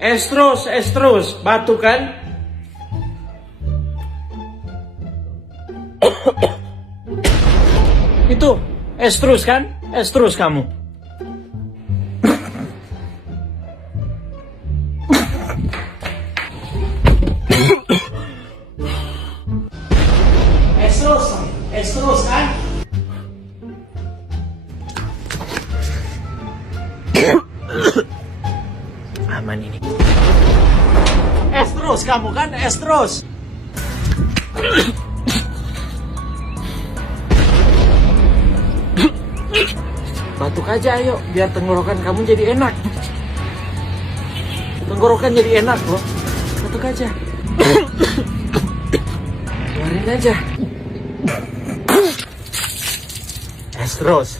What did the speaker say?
Es terus, batuk kan? Itu, es terus kan? Es terus kamu. Es terus kan? Aman ini. Es terus kamu kan? Es terus. Batuk aja ayo, biar tenggorokan kamu jadi enak. Tenggorokan jadi enak loh. Batuk aja. Keluarin aja. Es terus.